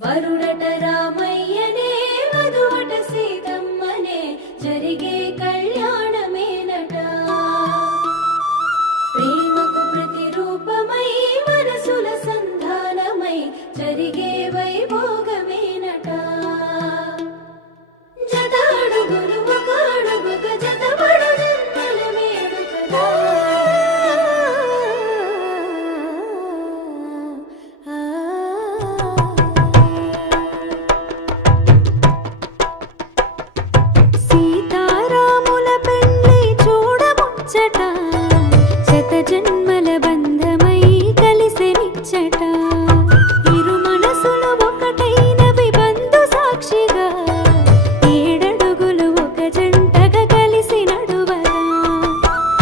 వరుడట రామయ్యనే వధువట సీతమ్మనే జరిగే కళ్యాణమేనట. ప్రేమకు ప్రతిరూపమై మనసుల సంధానమై జరిగే వైభోగమేనట. జత అడుగులు ఒక అడుగుక జతపడు జన్మల వేడుకగా. సీతారాముల పెళ్లి చూడముచ్చట, శత జన్మల బంధమై కలిసెనిచ్చట. ఇరు మనసులు ఒకటైనవి బంధు సాక్షిగా, ఏడడుగులు ఒక జంటగా కలిసి నడువగా.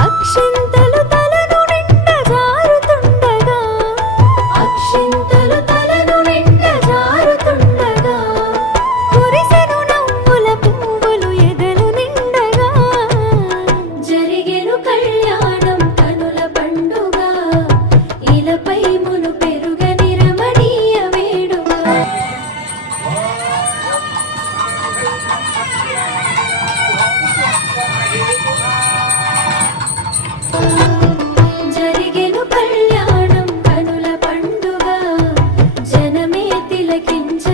అక్షింతలు తలను నిండ జారుతుండగా, అక్షింతలు తలను నిండ జారుతుండగా, కురిసెను నవ్వుల పువ్వులు ఎదలు నిండగా. జరిగెను కళ్యాణం కనుల పండుగ, ఇలపై మును పెరుగని రమణీయ వేడుక. జరిగెను కళ్యాణం కనుల పండుగ, జనమే తిలకించ